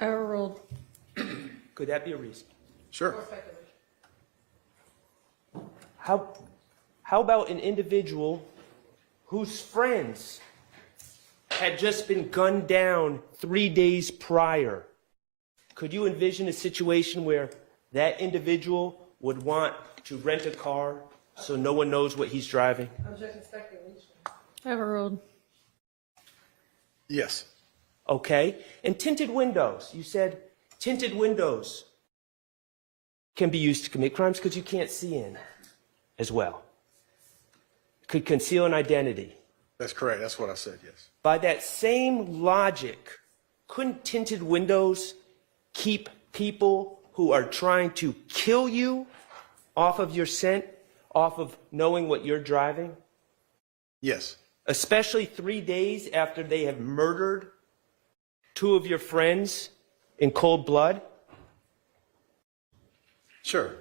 Overruled. Could that be a reason? Sure. How about an individual whose friends had just been gunned down 3 days prior? Could you envision a situation where that individual would want to rent a car so no one knows what he's driving? Objection speculation. Overruled. Yes. Okay. And tinted windows. You said tinted windows can be used to commit crimes because you can't see in as well. Could conceal an identity. That's correct. That's what I said, yes. By that same logic, couldn't tinted windows keep people who are trying to kill you off of your scent, off of knowing what you're driving? Yes. Especially 3 days after they have murdered 2 of your friends in cold blood? Sure.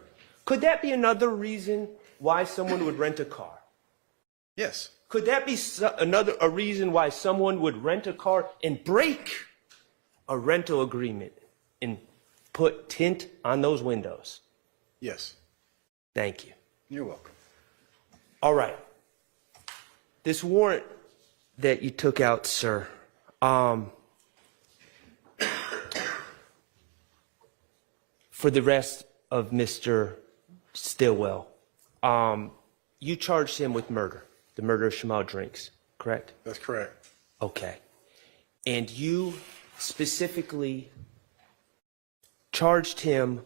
Could that be another reason why someone would rent a car? Yes. Could that be a reason why someone would rent a car and break a rental agreement and put tint on those windows? Yes. Thank you. You're welcome. All right. This warrant that you took out, sir, for the rest of Mr. Stillwell, you charged him with murder, the murder of Shamal Drinks, correct? That's correct. Okay. And you specifically charged him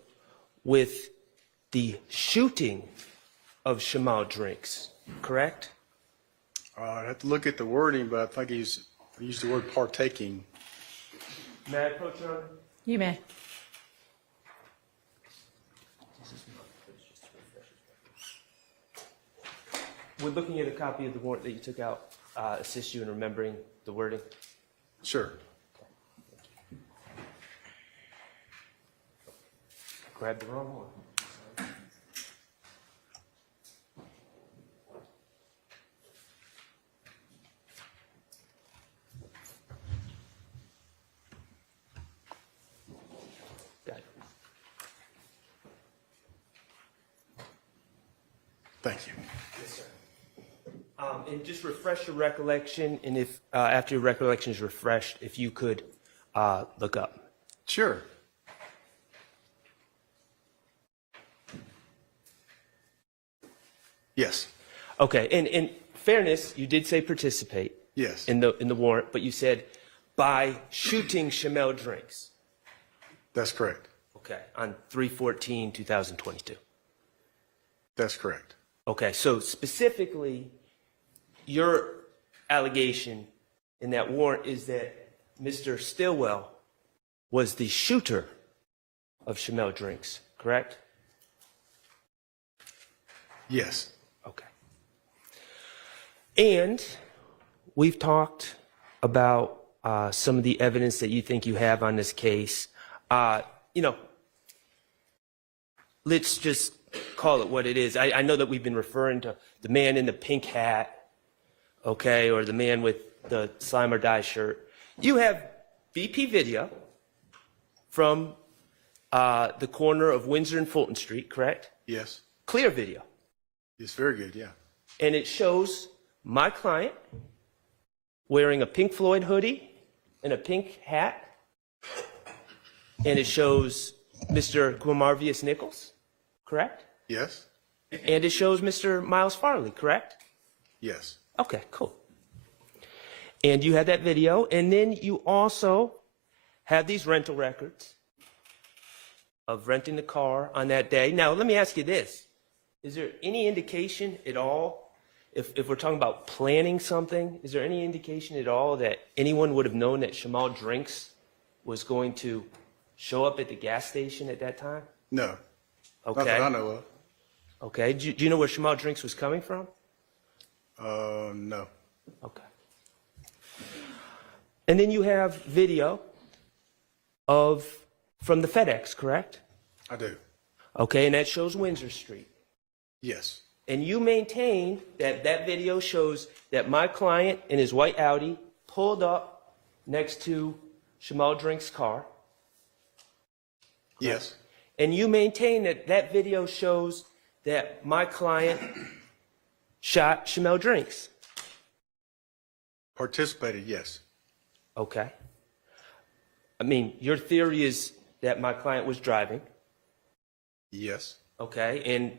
with the shooting of Shamal Drinks, correct? I'd have to look at the wording, but I think he used the word partaking. May I approach, Your Honor? You may. Would looking at a copy of the warrant that you took out assist you in remembering the wording? Sure. Grab the wrong one. Got it. Thank you. Yes, sir. And just refresh your recollection, and if after your recollection is refreshed, if you could look up. Sure. Yes. Okay. And in fairness, you did say participate. Yes. In the warrant, but you said by shooting Shamal Drinks. That's correct. Okay. On 3/14/2022. That's correct. Okay. So specifically, your allegation in that warrant is that Mr. Stillwell was the shooter of Shamal Drinks, correct? Yes. Okay. And we've talked about some of the evidence that you think you have on this case. Let's just call it what it is. I know that we've been referring to the man in the pink hat, okay, or the man with the slime or die shirt. You have BP video from the corner of Windsor and Fulton Street, correct? Yes. Clear video. It's very good, yeah. And it shows my client wearing a Pink Floyd hoodie and a pink hat. And it shows Mr. Guamarvius Nichols, correct? Yes. And it shows Mr. Miles Farley, correct? Yes. Okay, cool. And you had that video, and then you also have these rental records of renting the car on that day. Now, let me ask you this. Is there any indication at all, if we're talking about planning something, is there any indication at all that anyone would have known that Shamal Drinks was going to show up at the gas station at that time? No. Okay. Not that I know of. Okay. Do you know where Shamal Drinks was coming from? No. Okay. And then you have video from the FedEx, correct? I do. Okay, and that shows Windsor Street. Yes. And you maintain that that video shows that my client in his white Audi pulled up next to Shamal Drinks' car, Yes. And you maintain that that video shows that my client shot Shamel Drinks. Participated, yes. Okay. I mean, your theory is that my client was driving, Yes. okay? And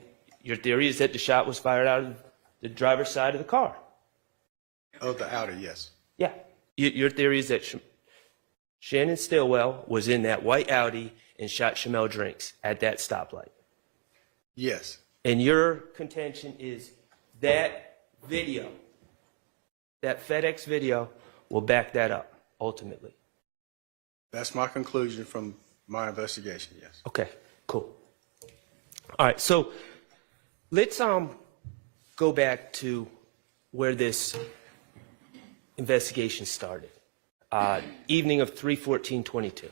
your theory is that the shot was fired out of the driver's side of the car. Oh, the Audi, yes. Yeah. Your theory is that Shannon Stillwell was in that white Audi and shot Shamel Drinks at that stoplight. Yes. And your contention is that video, that FedEx video, will back that up, ultimately. That's my conclusion from my investigation, yes. Okay, cool. All right, so let's go back to where this investigation started. Evening of 3/14/22.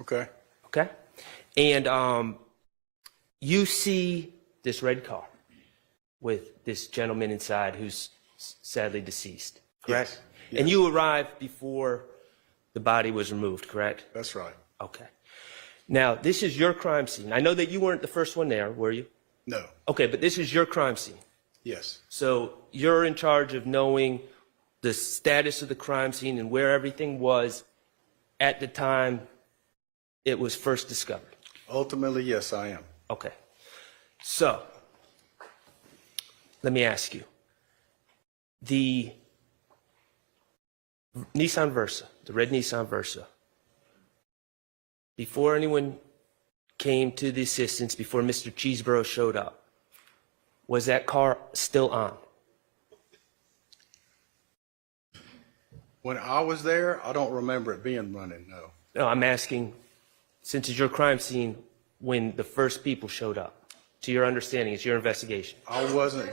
Okay. Okay? And you see this red car with this gentleman inside who's sadly deceased, correct? Yes. And you arrived before the body was removed, correct? That's right. Okay. Now, this is your crime scene. I know that you weren't the first one there, were you? No. Okay, but this is your crime scene. Yes. So you're in charge of knowing the status of the crime scene and where everything was at the time it was first discovered. Ultimately, yes, I am. Okay. So let me ask you. The Nissan Versa, the red Nissan Versa, before anyone came to the assistance, before Mr. Cheeseborough showed up, was that car still on? When I was there, I don't remember it being running, no. No, I'm asking, since it's your crime scene, when the first people showed up, to your understanding, it's your investigation. I wasn't,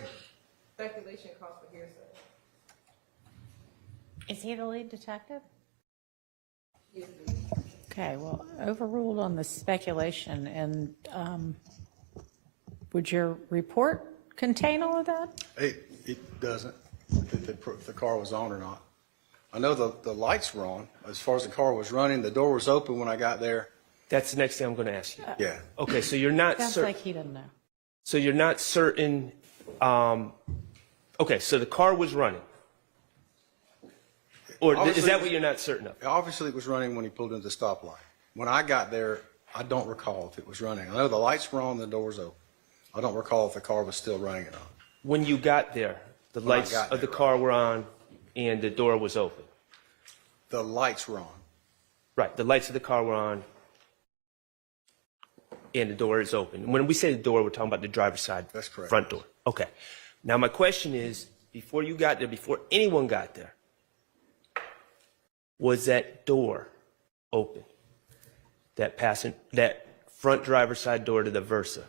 Speculation calls for hearsay. Is he the lead detective? He is the- Okay, well, overruled on the speculation, and would your report contain all of that? it doesn't, if the car was on or not. I know the lights were on. As far as the car was running, the door was open when I got there. That's the next thing I'm going to ask you. Yeah. Okay, so you're not Sounds certain. like he doesn't know. So you're not certain. Okay, so the car was running. Or is Obviously- that what you're not certain of? Obviously, it was running when he pulled into the stoplight. When I got there, I don't recall if it was running. I know the lights were on, the doors open. I don't recall if the car was still running or not. When you got there, the When I lights got of the there, car were on and the door was open. The lights were on. Right, the lights of the car were on and the door is open. When we say the door, we're talking about the driver's side. That's correct. Front door. Okay. Now my question is, before you got there, before anyone got there, was that door open? That front driver's side door to the Versa?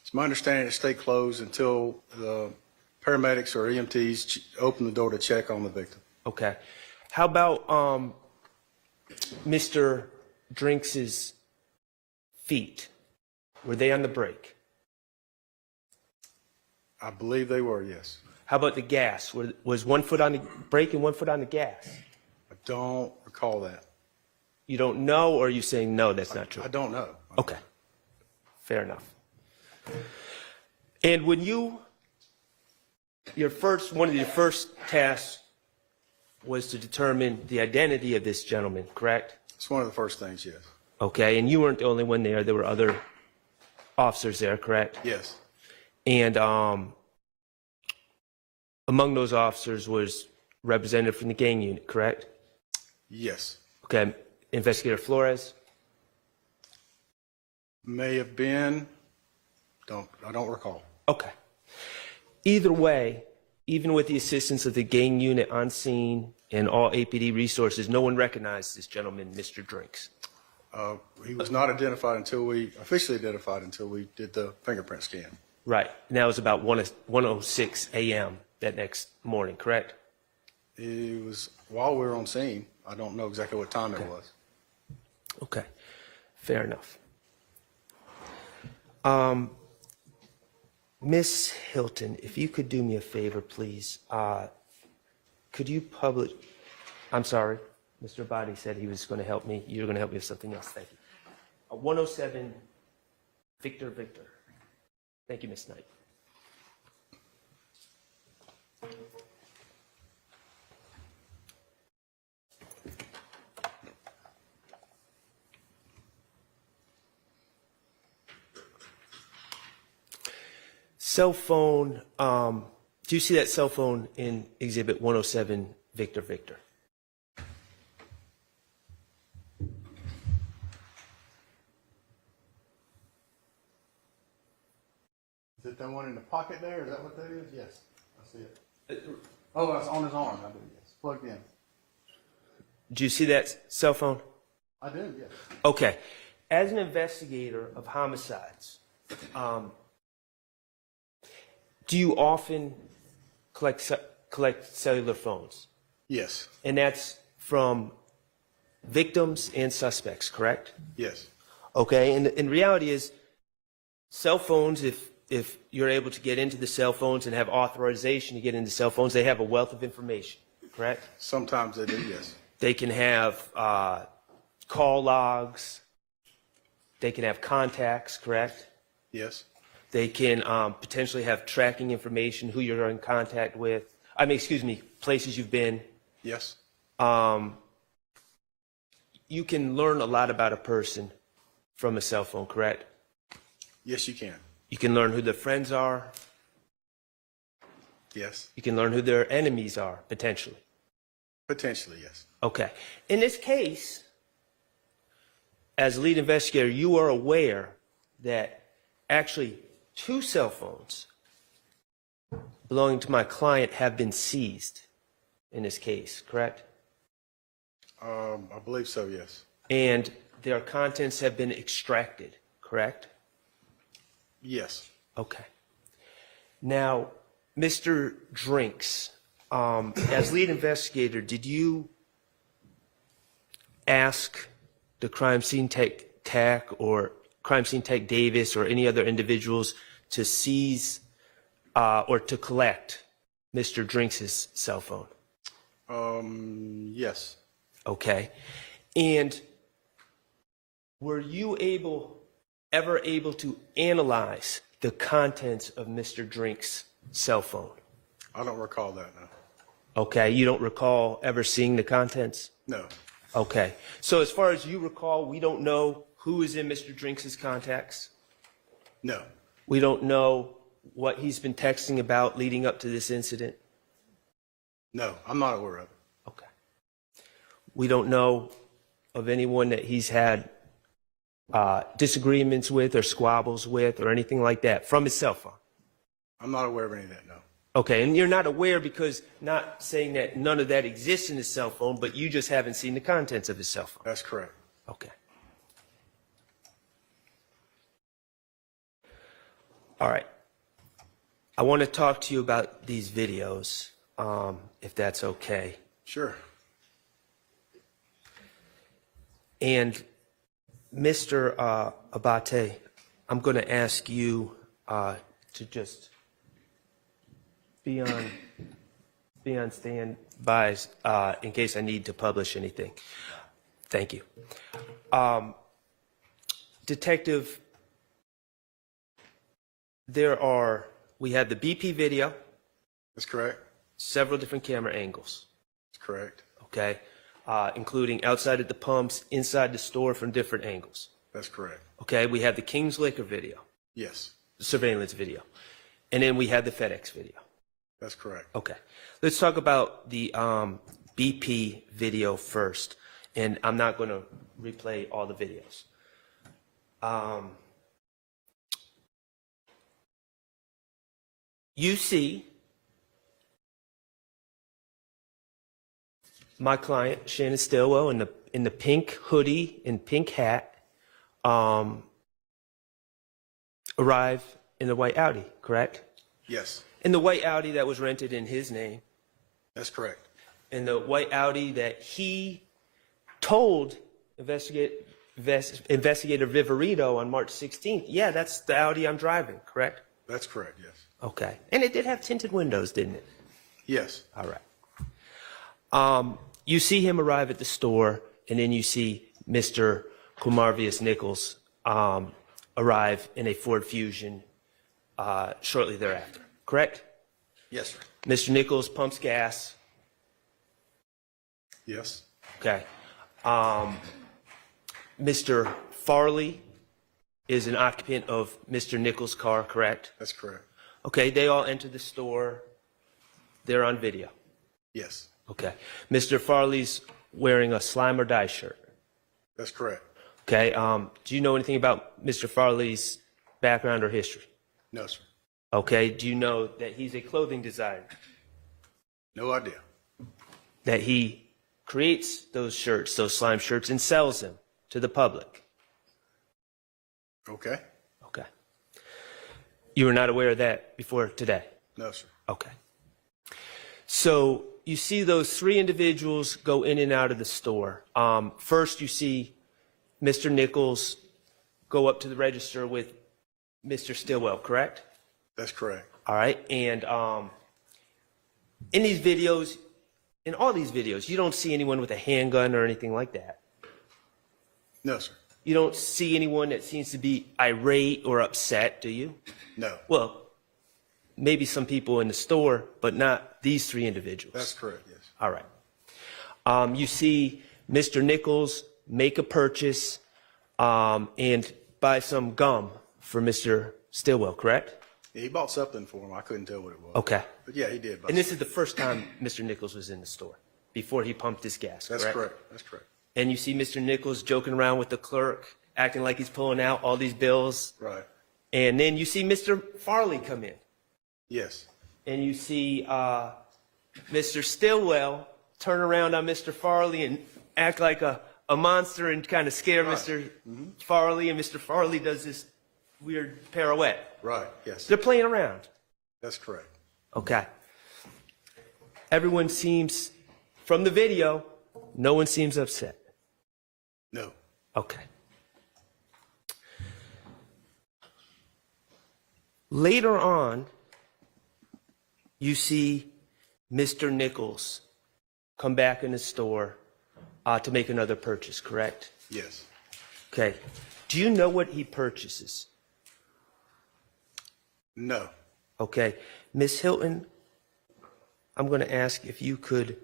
It's my understanding it stayed closed until the paramedics or EMTs opened the door to check on the victim. Okay. How about Mr. Drinks's feet? Were they on the brake? I believe they were, yes. How about the gas? Was one foot on the brake and one foot on the gas? I don't recall that. You don't know, or are you saying no, that's not true? I don't know. Okay. Fair enough. And when one of your first tasks was to determine the identity of this gentleman, correct? It's one of the first things, yes. Okay, and you weren't the only one there. There were other officers there, correct? Yes. And among those officers was representative from the gang unit, correct? Yes. Okay, Investigator Flores? May have been. I don't recall. Okay. Either way, even with the assistance of the gang unit on scene and all APD resources, no one recognized this gentleman, Mr. Drinks. He was not officially identified until we did the fingerprint scan. Right. And that was about 1:06 a.m. that next morning, correct? It was while we were on scene. I don't know exactly what time it was. Okay. Fair enough. Miss Hilton, if you could do me a favor, please. Could you I'm sorry. Mr. Abadi said he was going to help me. You're going to help me with something else. Thank you. 107 Victor Victor. Thank you, Ms. Knight. Cell phone, do you see that cell phone in Exhibit 107 Victor Victor? Is it the one in the pocket there? Is that what that is? Yes, I see it. Oh, it's on his arm. I do, yes. Plugged in. Do you see that cell phone? I do, yes. Okay. As an investigator of homicides, do you often collect cellular phones? Yes, And that's from victims and suspects, correct? yes, Okay, and reality is cell phones, if you're able to get into the cell phones and have authorization to get into cell phones, they have a wealth of information, correct? sometimes they do, yes. They can have call logs. They can have contacts, correct? Yes, They can potentially have tracking information, who you're in contact with. I mean, excuse me, places you've been. yes, You can learn a lot about a person from a cell phone, correct? yes, you can. You can learn who their friends are. Yes, You can learn who their enemies are, potentially. potentially, yes. Okay. In this case, as lead investigator, you are aware that actually 2 cell phones belonging to my client have been seized in this case, correct? I believe so, yes. And their contents have been extracted, correct? Yes, Okay. Now, Mr. Drinks, as lead investigator, did you ask the crime scene tech or crime scene tech Davis or any other individuals to seize or to collect Mr. Drinks' cell phone? yes, Okay. And were you ever able to analyze the contents of Mr. Drinks' cell phone? I don't recall that, no. Okay. You don't recall ever seeing the contents? No, Okay. So as far as you recall, we don't know who is in Mr. Drinks' contacts. no, We don't know what he's been texting about leading up to this incident. no, I'm not aware of it. Okay. We don't know of anyone that he's had disagreements with or squabbles with or anything like that from his cell phone. I'm not aware of any of that, no. Okay, and you're not aware because not saying that none of that exists in his cell phone, but you just haven't seen the contents of his cell phone. That's correct. Okay. All right. I want to talk to you about these videos, if that's okay. Sure. And Mr. Abate, I'm going to ask you to just be on standby in case I need to publish anything. Thank you. Detective, we had the BP video, That's correct. several different camera angles, That's correct. okay? Including outside at the pumps, inside the store from different angles. That's correct. Okay, we had the King's Liquor video, Yes, the surveillance video, and then we had the FedEx video. that's correct. Okay, let's talk about the BP video first, and I'm not going to replay all the videos. You see my client, Shannon Stillwell, in the pink hoodie and pink hat, arrive in the white Audi, correct? Yes, In the white Audi that was rented in his name, that's correct. in the white Audi that he told Investigator Viverito on March 16th, yeah, that's the Audi I'm driving, correct? That's correct, yes. Okay. And it did have tinted windows, didn't it? Yes, All right. You see him arrive at the store, and then you see Mr. Quamarvius Nichols arrive in a Ford Fusion shortly thereafter, correct? Yes, sir. Mr. Nichols pumps gas. Yes. Okay. Mr. Farley is an occupant of Mr. Nichols' car, correct? That's correct. Okay, they all enter the store. They're on video. Yes. Okay. Mr. Farley's wearing a slime or die shirt. That's correct. Okay. Do you know anything about Mr. Farley's background or history? No, sir. Okay. Do you know that he's a clothing designer? No idea. That he creates those shirts, those slime shirts, and sells them to the public? Okay. Okay. You were not aware of that before today? No, sir. Okay. So you see those three individuals go in and out of the store. First, you see Mr. Nichols go up to the register with Mr. Stillwell, correct? That's correct. All right. And in these videos, in all these videos, you don't see anyone with a handgun or anything like that. No, sir. You don't see anyone that seems to be irate or upset, do you? No. Well, maybe some people in the store, but not these three individuals. That's correct, yes. All right. You see Mr. Nichols make a purchase and buy some gum for Mr. Stillwell, correct? Yeah, he bought something for him. I couldn't tell what it was. Okay. But yeah, he did. Buy And this is the first time Mr. Nichols was in the store, before he pumped his gas, That's correct? correct. That's correct. And you see Mr. Nichols joking around with the clerk, acting like he's pulling out all these bills. Right. And then you see Mr. Farley come in. Yes. And you see Mr. Stillwell turn around on Mr. Farley and act like a monster and kind of scare Right. Mr. Farley, and Mr. Farley does this weird pirouette. Right. Yes. They're playing around. That's correct. Okay. Everyone seems, from the video, no one seems upset. No. Okay. Later on, you see Mr. Nichols come back in the store to make another purchase, correct? Yes. Okay. Do you know what he purchases? No. Okay. Miss Hilton, I'm going to ask if you could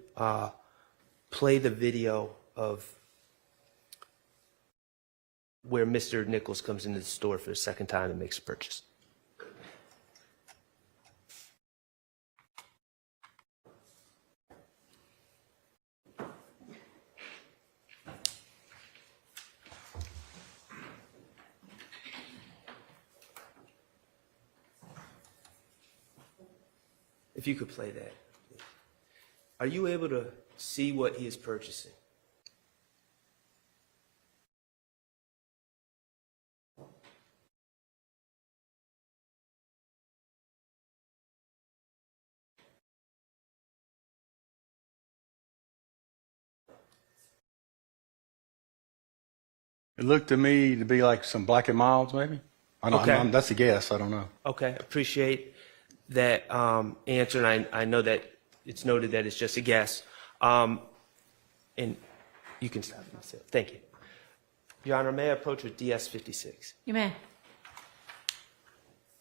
play the video of where Mr. Nichols comes into the store for the second time and makes a purchase. If you could play that. Are you able to see what he is purchasing? It looked to me to be like some Black and Milds, maybe. I don't, Okay. that's a guess. I don't know. Okay, appreciate that answer, and I know that it's noted that it's just a guess. And you can stop. Thank you. Your Honor, may I approach with DS-56? You may.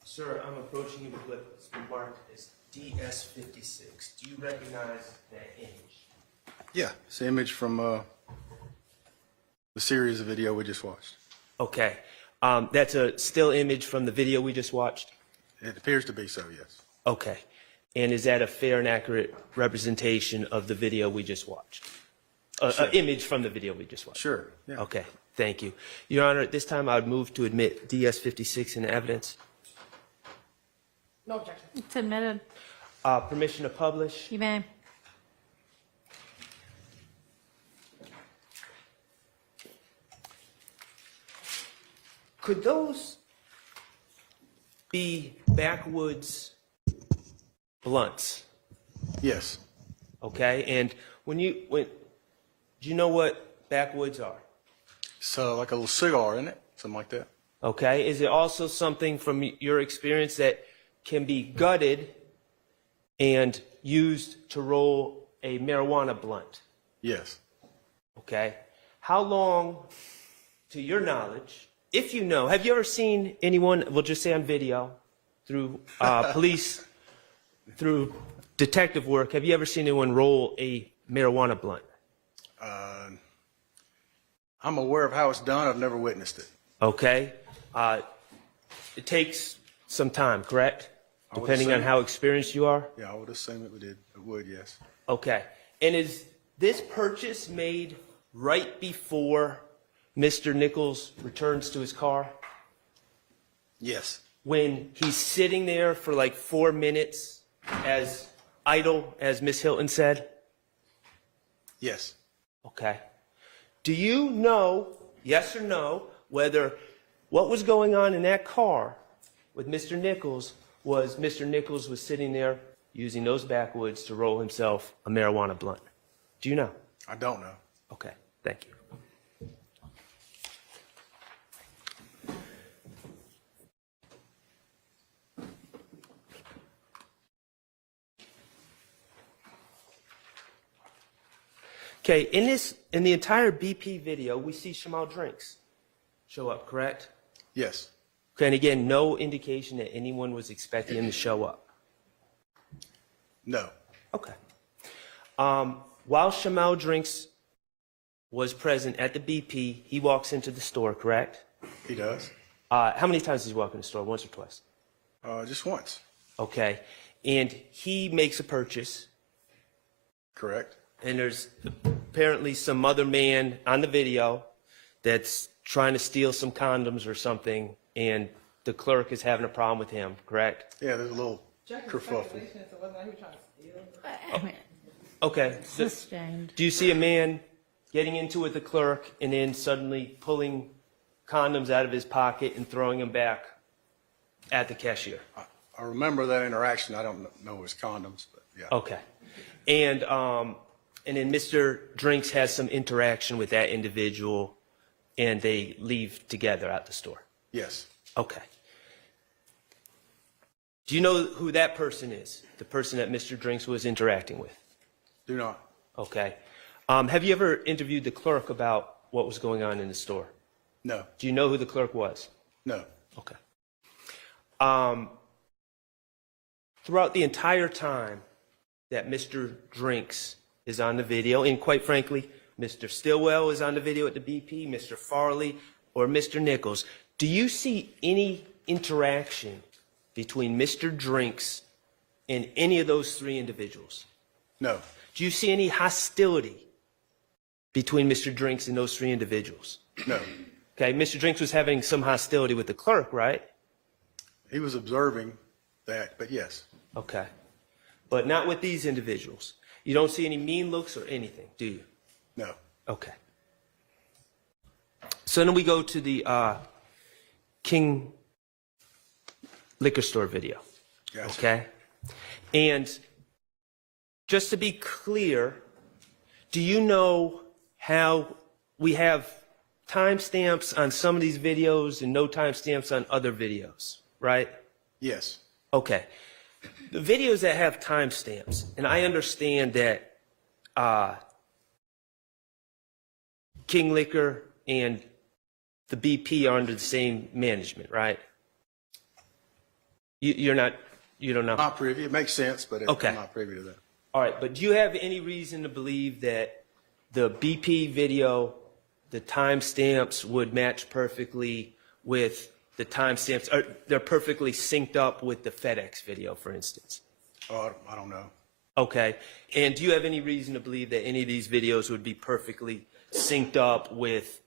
Sir, I'm approaching you with what's been marked as DS-56. Do you recognize that image? Yeah, it's an image from the series of video we just watched. Okay. That's a still image from the video we just watched? It appears to be so, yes. Okay. And is that a fair and accurate representation of the video we just watched? Sure. An image from the video we just watched? Sure. Yeah. Okay. Thank you. Your Honor, at this time I would move to admit DS-56 into evidence. No objection. It's admitted. Permission to publish? You may. Could those be backwoods blunts? Yes. Okay. And do you know what backwoods are? So like a little cigar, isn't it? Something like that. Okay. Is it also something from your experience that can be gutted and used to roll a marijuana blunt? Yes. Okay. How long, to your knowledge, if you know, have you ever seen anyone, we'll just say on video, through police, through detective work, have you ever seen anyone roll a marijuana blunt? I'm aware of how it's done. I've never witnessed it. Okay. It takes some time, correct? Depending on how experienced you are? Yeah, I would assume it would, yes. Okay. And is this purchase made right before Mr. Nichols returns to his car? Yes. When he's sitting there for like 4 minutes as idle, as Miss Hilton said? Yes. Okay. Do you know, yes or no, whether what was going on in that car with Mr. Nichols was Mr. Nichols was sitting there using those backwoods to roll himself a marijuana blunt? Do you know? I don't know. Okay, thank you. Okay, in the entire BP video, we see Shamal Drinks show up, correct? Yes. Okay, and again, no indication that anyone was expecting him to show up. No. Okay. While Shamal Drinks was present at the BP, he walks into the store, correct? He does. How many times does he walk in the store? Once or twice? Just once. Okay. And he makes a purchase, Correct. and there's apparently some other man on the video that's trying to steal some condoms or something, and the clerk is having a problem with him, correct? Yeah, there's a little kerfuffle. Okay. Sustained. Do you see a man getting into it with the clerk and then suddenly pulling condoms out of his pocket and throwing them back at the cashier? I remember that interaction. I don't know his condoms, but yeah. Okay. And then Mr. Drinks has some interaction with that individual, and they leave together out the store. Yes. Okay. Do you know who that person is? The person that Mr. Drinks was interacting with? Do not. Okay. Have you ever interviewed the clerk about what was going on in the store? No. Do you know who the clerk was? No. Okay. Throughout the entire time that Mr. Drinks is on the video, and quite frankly, Mr. Stillwell is on the video at the BP, Mr. Farley, or Mr. Nichols, do you see any interaction between Mr. Drinks and any of those three individuals? No. Do you see any hostility between Mr. Drinks and those three individuals? No. Okay, Mr. Drinks was having some hostility with the clerk, right? He was observing that, but yes. Okay. But not with these individuals. You don't see any mean looks or anything, do you? No. Okay. So then we go to the King liquor store video. Gotcha. Okay? And just to be clear, do you know how we have timestamps on some of these videos and no timestamps on other videos, right? Yes. Okay. The videos that have timestamps, and I understand that King Liquor and the BP are under the same management, right? You don't know? Not privy. It makes sense, but Okay. I'm not privy to that. All right, but do you have any reason to believe that the BP video, the timestamps would match perfectly with the timestamps, or they're perfectly synced up with the FedEx video, for instance? Oh, I don't know. Okay, and do you have any reason to believe that any of these videos would be perfectly synced up with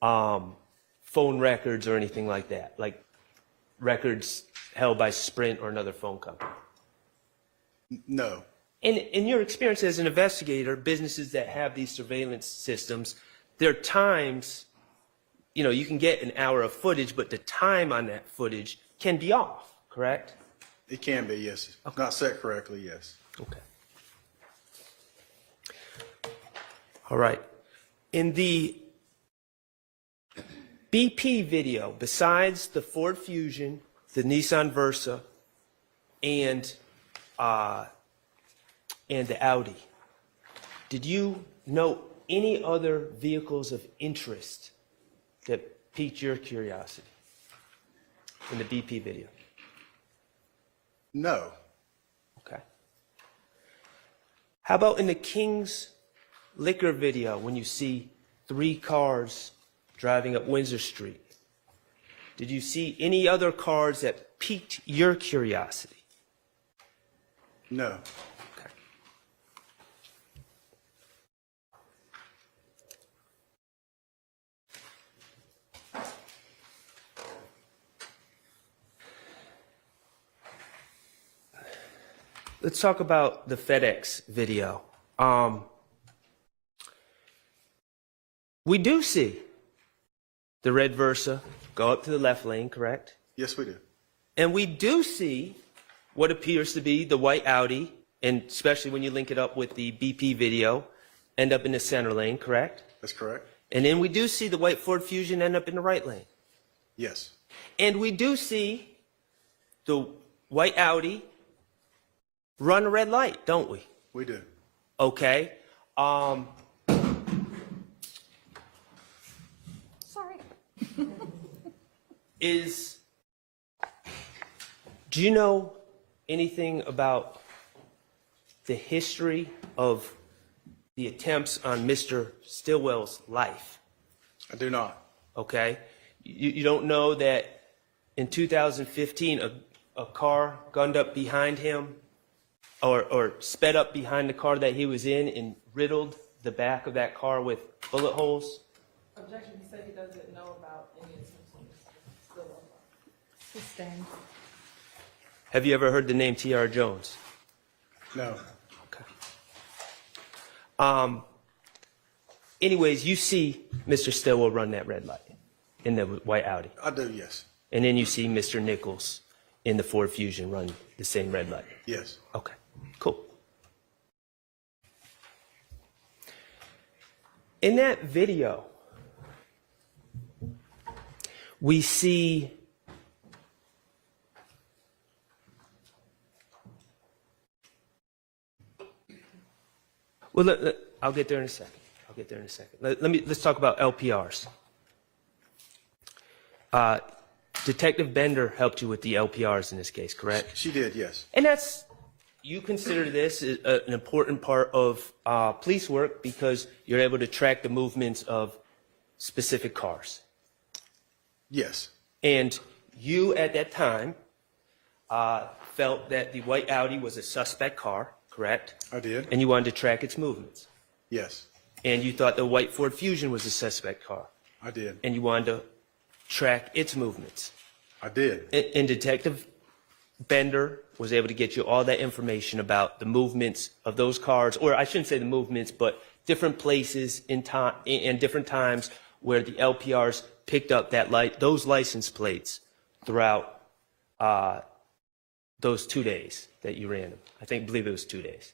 phone records or anything like that, like records held by Sprint or another phone company? No. In your experience as an investigator, businesses that have these surveillance systems, there are times, you know, you can get an hour of footage, but the time on that footage can be off, correct? It can be, yes. If not set correctly, yes. Okay. All right. In the BP video, besides the Ford Fusion, the Nissan Versa, and the Audi, did you note any other vehicles of interest that piqued your curiosity in the BP video? No. Okay. How about in the King's Liquor video when you see 3 cars driving up Windsor Street? Did you see any other cars that piqued your curiosity? No. Okay. Let's talk about the FedEx video. We do see the red Versa go up to the left lane, correct? Yes, we do. And we do see what appears to be the white Audi, and especially when you link it up with the BP video, end up in the center lane, correct? That's correct. And then we do see the white Ford Fusion end up in the right lane. Yes. And we do see the white Audi run a red light, don't we? We do. Okay. Sorry. Do you know anything about the history of the attempts on Mr. Stillwell's life? I do not. Okay. You don't know that in 2015 a car gunned up behind him or sped up behind the car that he was in and riddled the back of that car with bullet holes? Objection, he said he doesn't know about any attempts on Mr. Stillwell. Sustained. Have you ever heard the name T.R. Jones? No. Okay. Anyways, you see Mr. Stillwell run that red light in the white Audi. I do, yes. And then you see Mr. Nichols in the Ford Fusion run the same red light. Yes. Okay, cool. In that video, we see I'll get there in a second. Let's talk about LPRs. Detective Bender helped you with the LPRs in this case, correct? She did, yes. And you consider this an important part of police work because you're able to track the movements of specific cars. Yes. And you, at that time, felt that the white Audi was a suspect car, correct? I did. And you wanted to track its movements. Yes. And you thought the white Ford Fusion was a suspect car. I did. And you wanted to track its movements. I did. And Detective Bender was able to get you all that information about the movements of those cars, or I shouldn't say the movements, but different places in time and different times where the LPRs picked up those license plates throughout those 2 days that you ran them. I believe it was 2 days.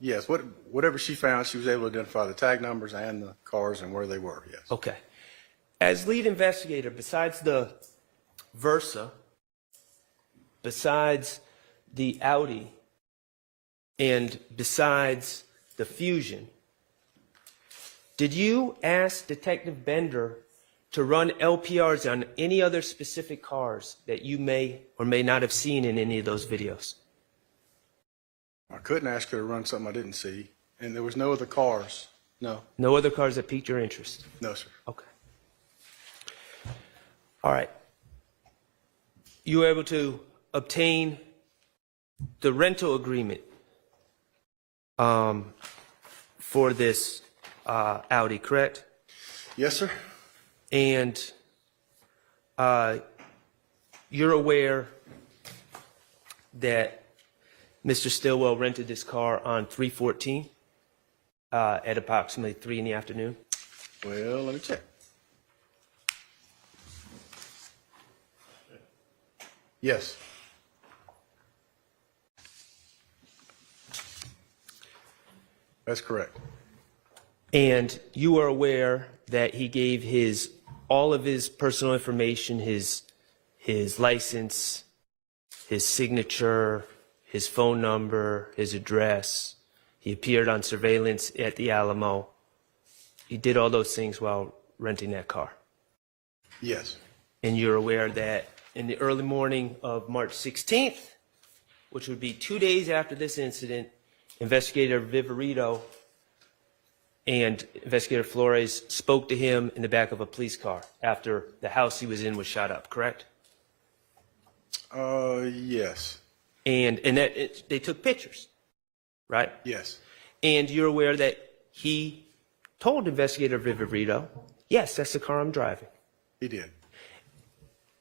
Yes. Whatever she found, she was able to identify the tag numbers and the cars and where they were, yes. Okay. As lead investigator, besides the Versa, besides the Audi, and besides the Fusion, did you ask Detective Bender to run LPRs on any other specific cars that you may or may not have seen in any of those videos? I couldn't ask her to run something I didn't see, and there was no other cars. No. No other cars that piqued your interest? No, sir. Okay. All right. You were able to obtain the rental agreement for this Audi, correct? Yes, sir. And you're aware that Mr. Stillwell rented this car on 3/14 at approximately 3 in the afternoon? Well, let me check. Yes. That's correct. And you are aware that he gave all of his personal information, his license, his signature, his phone number, his address. He appeared on surveillance at the Alamo. He did all those things while renting that car. Yes. And you're aware that in the early morning of March 16th, which would be 2 days after this incident, Investigator Viverito and Investigator Flores spoke to him in the back of a police car after the house he was in was shot up, correct? Yes. And they took pictures, right? Yes. And you're aware that he told Investigator Viverito, yes, that's the car I'm driving. He did.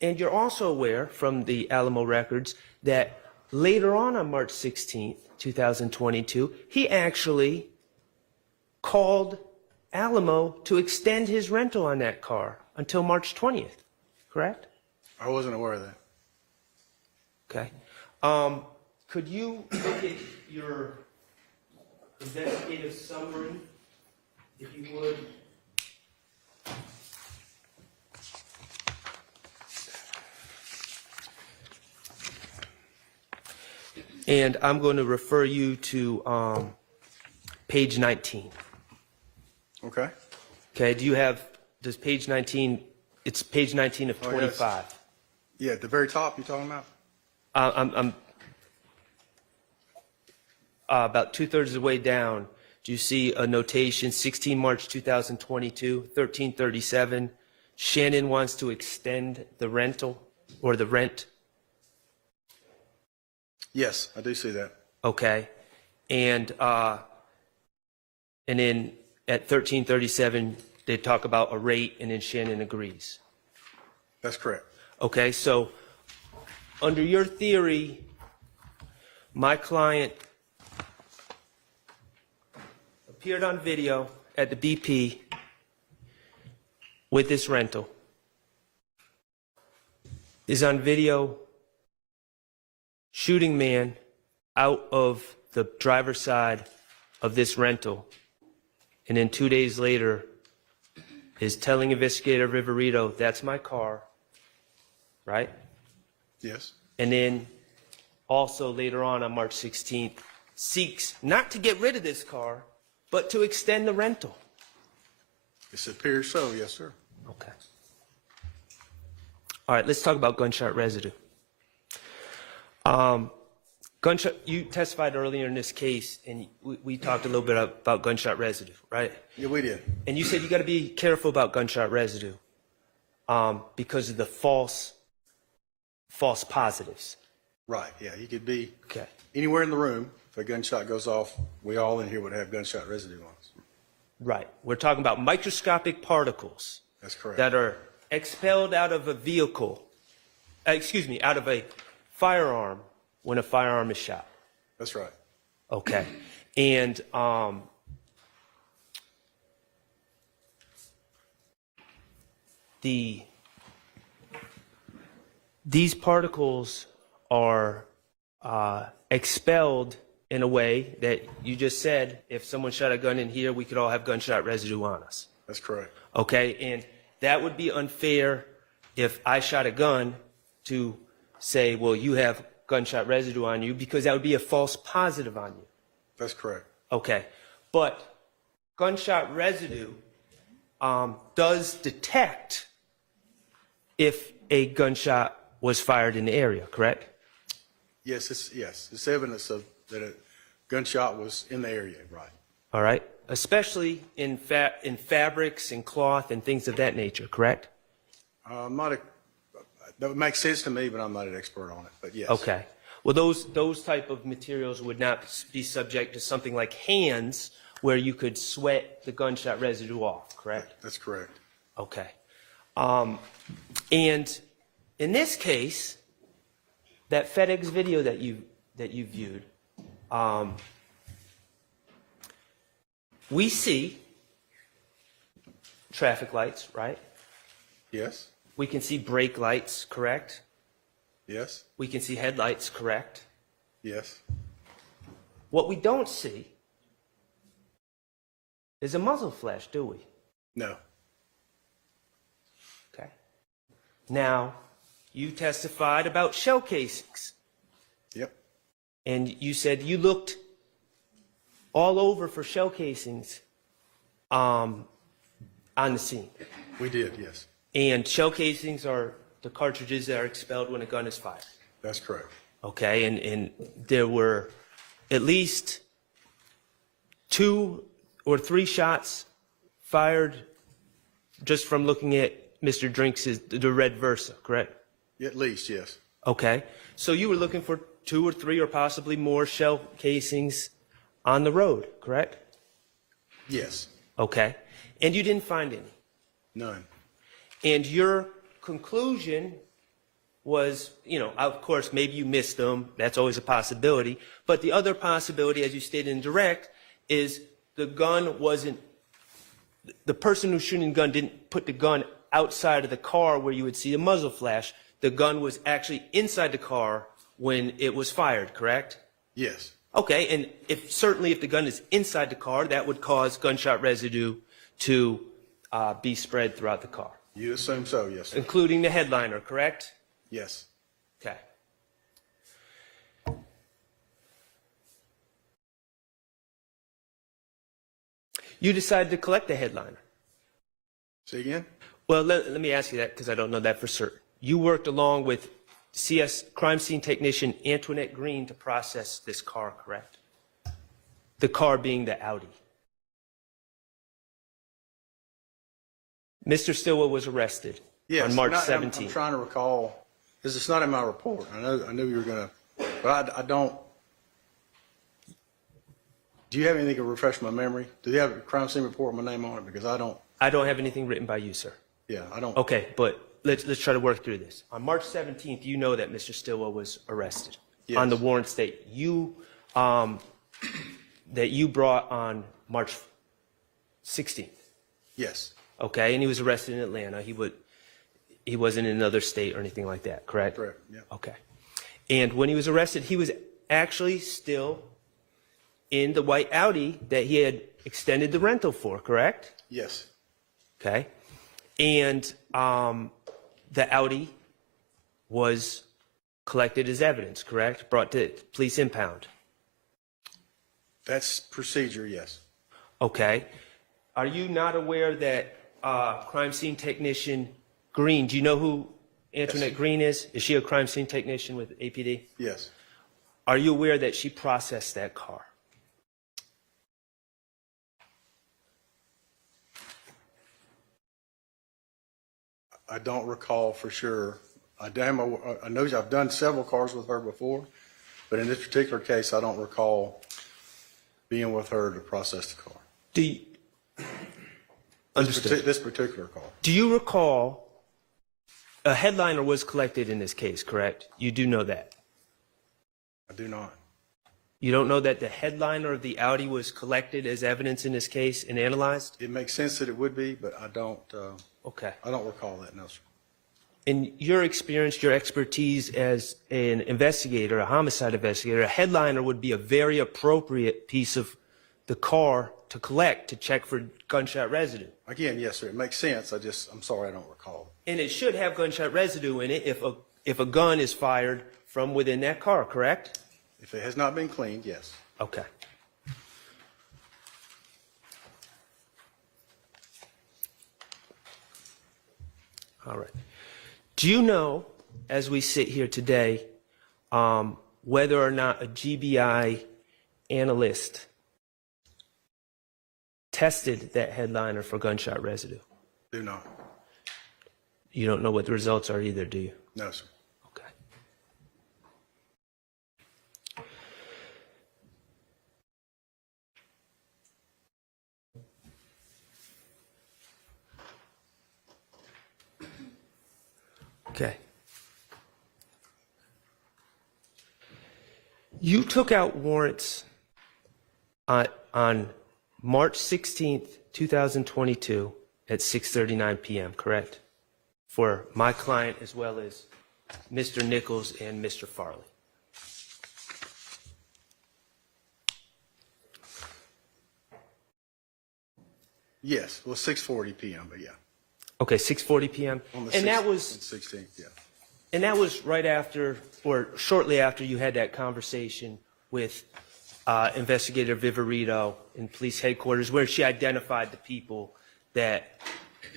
And you're also aware from the Alamo records that later on March 16th, 2022, he actually called Alamo to extend his rental on that car until March 20th, correct? I wasn't aware of that. Okay. Could you look at your investigative summary, if you would? And I'm going to refer you to page 19. Okay. Okay, does page 19, it's page 19 of 25. Yeah, at the very top you're talking about? I'm about 2/3 of the way down. Do you see a notation, 16 March 2022, 1337? Shannon wants to extend the rental or the rent. Yes, I do see that. Okay. And then at 1337, they talk about a rate, and then Shannon agrees. That's correct. Okay, so under your theory, my client appeared on video at the BP with this rental, is on video shooting man out of the driver's side of this rental, and then 2 days later is telling Investigator Viverito, that's my car, right? Yes. And then also later on March 16th, seeks not to get rid of this car, but to extend the rental. It appears so, yes, sir. Okay. All right, let's talk about gunshot residue. You testified earlier in this case, and we talked a little bit about gunshot residue, right? Yeah, we did. And you said you got to be careful about gunshot residue because of the false positives. Right, yeah, you could be Okay. anywhere in the room. If a gunshot goes off, we all in here would have gunshot residue on us. Right. We're talking about microscopic particles That's correct. that are expelled out of a vehicle, out of a firearm when a firearm is shot. That's right. Okay. And these particles are expelled in a way that you just said, if someone shot a gun in here, we could all have gunshot residue on us. That's correct. Okay, and that would be unfair if I shot a gun to say, well, you have gunshot residue on you, because that would be a false positive on you. That's correct. Okay, but gunshot residue does detect if a gunshot was fired in the area, correct? Yes, it's evidence of that a gunshot was in the area, right? All right, especially in fabrics and cloth and things of that nature, correct? That would make sense to me, but I'm not an expert on it, but yes. Okay. Well, those type of materials would not be subject to something like hands, where you could sweat the gunshot residue off, correct? That's correct. Okay. And in this case, that FedEx video that you viewed, we see traffic lights, right? Yes. We can see brake lights, correct? Yes. We can see headlights, correct? Yes. What we don't see is a muzzle flash, do we? No. Okay. Now, you testified about shell casings, Yep. and you said you looked all over for shell casings on the scene. We did, yes. And shell casings are the cartridges that are expelled when a gun is fired. That's correct. Okay, and there were at least 2 or 3 shots fired just from looking at Mr. Drinks' the red Versa, correct? At least, yes. Okay, so you were looking for 2 or 3 or possibly more shell casings on the road, correct? Yes. Okay, and you didn't find any. None. And your conclusion was, you know, of course, maybe you missed them. That's always a possibility. But the other possibility, as you stated in direct, is the gun wasn't, the person who's shooting the gun didn't put the gun outside of the car where you would see the muzzle flash. The gun was actually inside the car when it was fired, correct? Yes. Okay, and certainly if the gun is inside the car, that would cause gunshot residue to be spread throughout the car, You assume so, yes, sir. including the headliner, correct? Yes. Okay. You decided to collect the headliner. Say again? Well, let me ask you that because I don't know that for certain. You worked along with CS crime scene technician Antoinette Green to process this car, correct? The car being the Audi. Mr. Stillwell was arrested Yes. on March I'm 17th. trying to recall, because it's not in my report. I knew you were going to, but I don't. Do you have anything to refresh my memory? Do you have a crime scene report with my name on it? Because I don't. I don't have anything written by you, sir. Yeah, I don't. Okay, but let's try to work through this. On March 17th, you know that Mr. Stillwell was arrested Yes. on the warrant state that you brought on March 16th. Yes. Okay, and he was arrested in Atlanta. He wasn't in another state or anything like that, correct? Correct. Yeah. Okay. And when he was arrested, he was actually still in the white Audi that he had extended the rental for, correct? Yes. Okay. And the Audi was collected as evidence, correct? Brought to police impound. That's procedure. Yes. Okay. Are you not aware that crime scene technician Green, do you know who Antoinette Green is? Is she a crime scene technician with APD? Yes. Are you aware that she processed that car? I don't recall for sure. I know I've done several cars with her before, but in this particular case, I don't recall being with her to process the car. Do you, understood. This particular car. Do you recall a headliner was collected in this case, correct? You do know that. I do not. You don't know that the headliner of the Audi was collected as evidence in this case and analyzed? It makes sense that it would be, but I don't Okay. recall that, no, sir. In your experience, your expertise as an investigator, a homicide investigator, a headliner would be a very appropriate piece of the car to collect, to check for gunshot residue. Again, yes, sir, it makes sense. I'm sorry, I don't recall. And it should have gunshot residue in it if a gun is fired from within that car, correct? If it has not been cleaned, yes. Okay. All right. Do you know, as we sit here today, whether or not a GBI analyst tested that headliner for gunshot residue? Do not. You don't know what the results are either, do you? No, sir. Okay. Okay. You took out warrants on March 16th, 2022 at 6:39 p.m., correct? For my client as well as Mr. Nichols and Mr. Farley. Yes, well, 6:40 p.m., but yeah. Okay, 6:40 p.m. On the And that 16th, was 16th, yeah. And that was right after, or shortly after you had that conversation with Investigator Viverito in police headquarters, where she identified the people that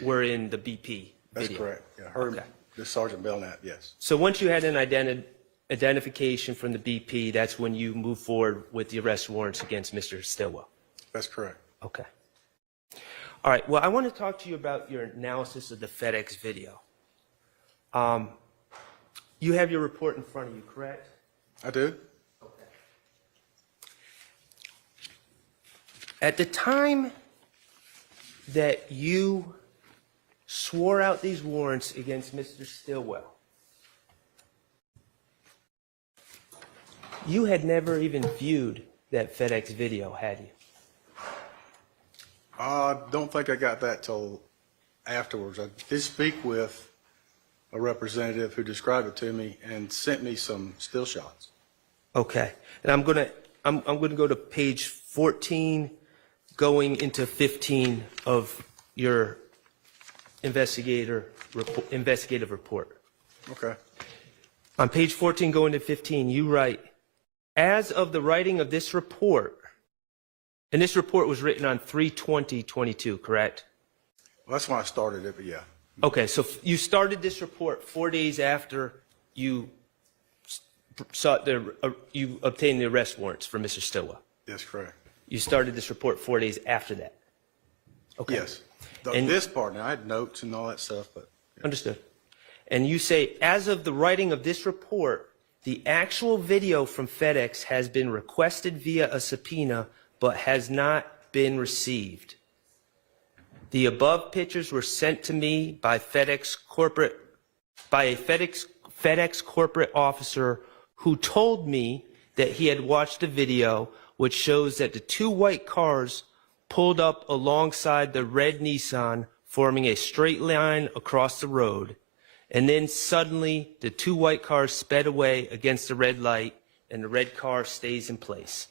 were in the BP That's video. correct. Yeah, her, Okay. the Sergeant Belknap, yes. So once you had an identification from the BP, that's when you move forward with the arrest warrants against Mr. Stillwell. That's correct. Okay. All right. Well, I want to talk to you about your analysis of the FedEx video. You have your report in front of you, correct? I do? At the time that you swore out these warrants against Mr. Stillwell, you had never even viewed that FedEx video, had you? I don't think I got that till afterwards. I did speak with a representative who described it to me and sent me some still shots. Okay. And I'm gonna go to page 14, going into 15 of your investigative report. Okay. On page 14, going to 15, you write, as of the writing of this report, and this report was written on 3/20/22, correct? Well, that's when I started it, but yeah. Okay, so you started this report 4 days after you you obtained the arrest warrants for Mr. Stillwell. That's correct. You started this report 4 days after that. Okay. Yes. And- This part, now I had notes and all that stuff, but Understood. And you say, as of the writing of this report, the actual video from FedEx has been requested via a subpoena, but has not been received. The above pictures were sent to me by a FedEx corporate officer who told me that he had watched a video which shows that the two white cars pulled up alongside the red Nissan, forming a straight line across the road. And then suddenly the two white cars sped away against the red light and the red car stays in place.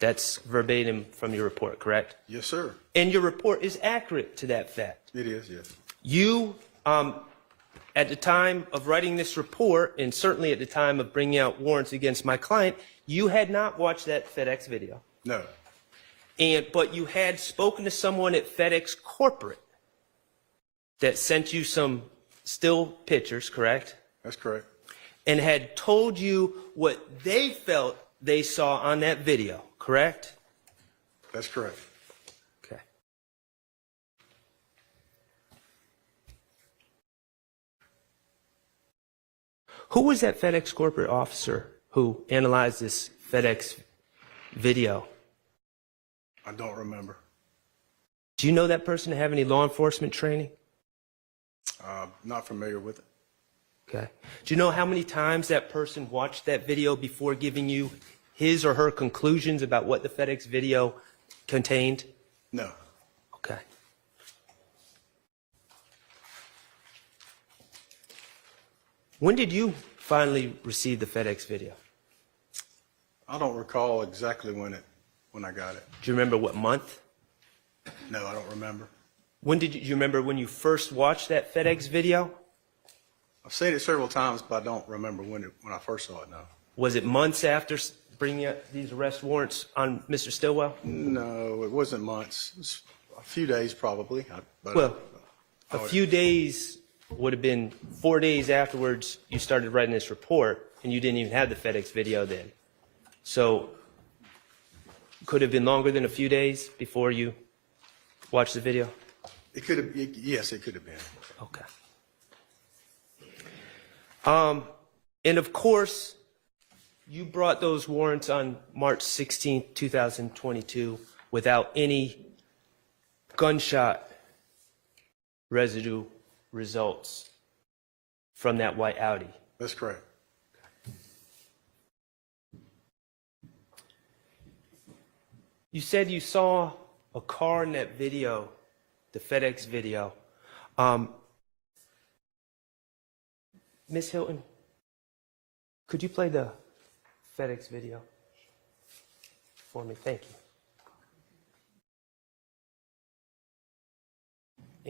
That's verbatim from your report, correct? yes, sir. And your report is accurate to that fact. It is, yes. You, at the time of writing this report, and certainly at the time of bringing out warrants against my client, you had not watched that FedEx video. No, But you had spoken to someone at FedEx corporate that sent you some still pictures, correct? that's correct. And had told you what they felt they saw on that video, correct? That's correct. Okay. Who was that FedEx corporate officer who analyzed this FedEx video? I don't remember. Do you know that person to have any law enforcement training? Not familiar with it. Okay. Do you know how many times that person watched that video before giving you his or her conclusions about what the FedEx video contained? No, Okay. When did you finally receive the FedEx video? I don't recall exactly when I got it. Do you remember what month? No, I don't remember. When did you remember when you first watched that FedEx video? I've seen it several times, but I don't remember when I first saw it, no. Was it months after bringing out these arrest warrants on Mr. Stillwell? No, it wasn't months. It was a few days probably. Well, a few days would have been 4 days afterwards you started writing this report, and you didn't even have the FedEx video then. So could it have been longer than a few days before you watched the video? It could have, yes, it could have been. Okay. And of course, you brought those warrants on March 16, 2022, without any gunshot residue results from that white Audi. That's correct. You said you saw a car in that video, the FedEx video. Ms. Hilton, could you play the FedEx video for me? Thank you.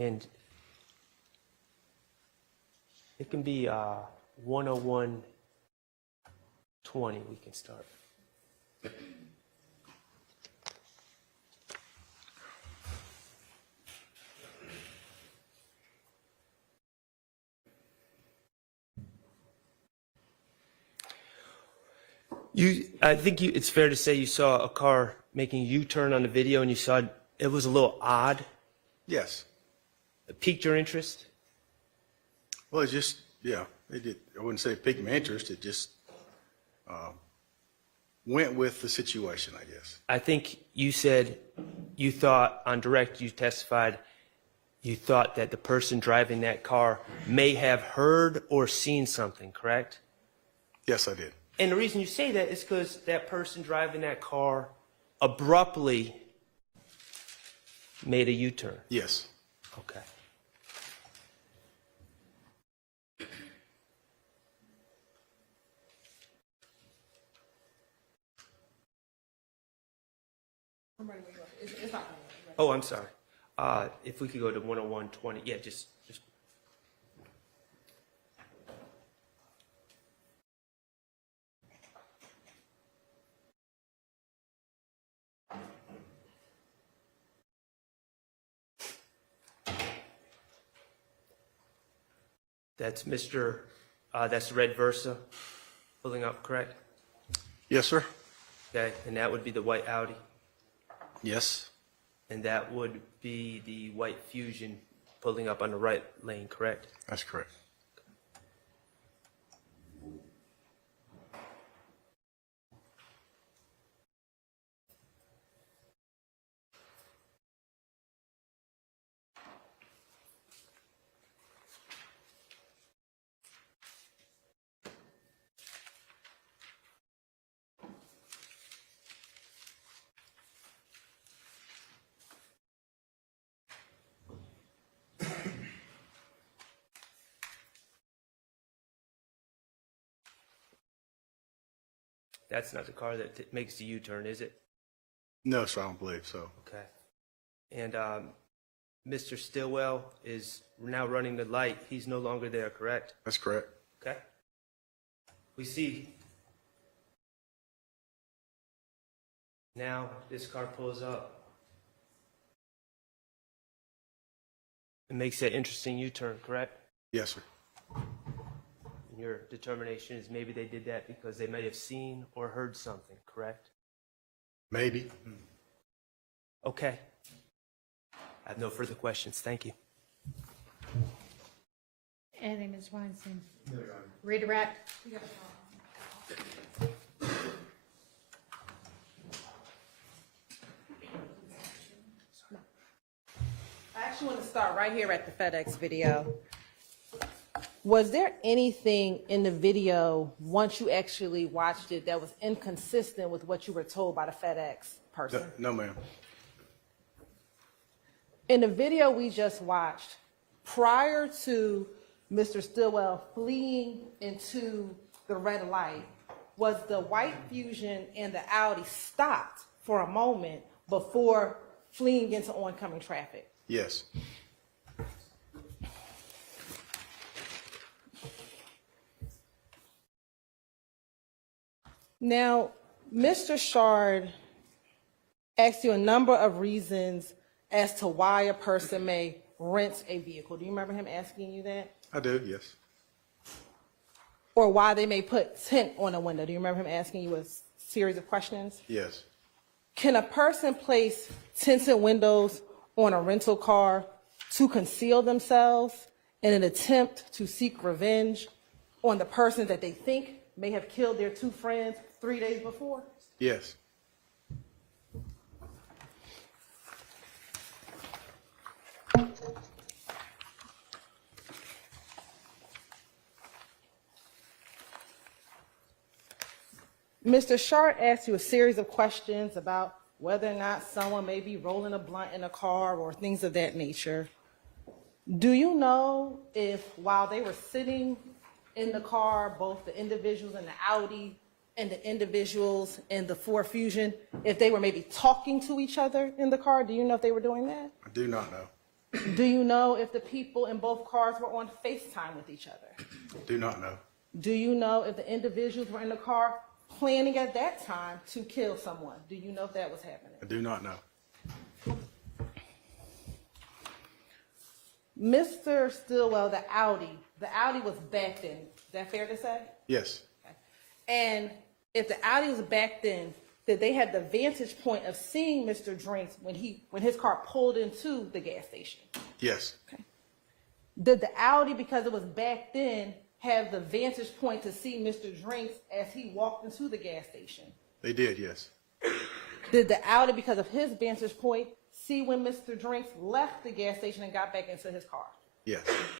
And it can be 101:20. We can start. I think it's fair to say you saw a car making a U-turn on the video and you saw it was a little odd. Yes. It piqued your interest? Well, it just, yeah, it did. I wouldn't say it piqued my interest. It just went with the situation, I guess. I think you said you thought on direct, you testified, you thought that the person driving that car may have heard or seen something, correct? Yes, I did. And the reason you say that is because that person driving that car abruptly made a U-turn. Yes. Okay. I'm ready when you are. It's not going to Oh, I'm sorry. If we could go to 101-20, yeah, just. That's that's the red Versa pulling up, correct? Yes, sir. Okay, and that would be the white Audi, Yes. and that would be the white Fusion pulling up on the right lane, correct? That's correct. That's not the car that makes the U-turn, is it? No, sir, I don't believe so. Okay. And Mr. Stillwell is now running the light. He's no longer there, correct? That's correct. Okay. We see now this car pulls up and makes that interesting U-turn, correct? Yes, sir. And your determination is maybe they did that because they may have seen or heard something, correct? Maybe. Okay. I have no further questions. Thank you. Any Ms. Weinstein? Redirect? I actually want to start right here at the FedEx video. Was there anything in the video, once you actually watched it, that was inconsistent with what you were told by the FedEx person? No, ma'am. In the video we just watched, prior to Mr. Stillwell fleeing into the red light, was the white Fusion and the Audi stopped for a moment before fleeing into oncoming traffic? Yes. Now, Mr. Shard asked you a number of reasons as to why a person may rent a vehicle. Do you remember him asking you that? I do, yes. Or why they may put tint on a window. Do you remember him asking you a series of questions? Yes. Can a person place tinted windows on a rental car to conceal themselves in an attempt to seek revenge on the person that they think may have killed their two friends 3 days before? Yes. Mr. Shard asked you a series of questions about whether or not someone may be rolling a blunt in a car or things of that nature. Do you know if while they were sitting in the car, both the individuals in the Audi and the individuals in the Ford Fusion, if they were maybe talking to each other in the car? Do you know if they were doing that? I do not know. Do you know if the people in both cars were on FaceTime with each other? Do not know. Do you know if the individuals were in the car planning at that time to kill someone? Do you know if that was happening? I do not know. Mr. Stillwell, the Audi was backed in. Is that fair to say? Yes. And if the Audi was back then, did they have the vantage point of seeing Mr. Drinks when his car pulled into the gas station? Yes, Did the Audi, because it was back then, have the vantage point to see Mr. Drinks as he walked into the gas station? they did, yes. Did the Audi, because of his vantage point, see when Mr. Drinks left the gas station and got back into his car? Yes.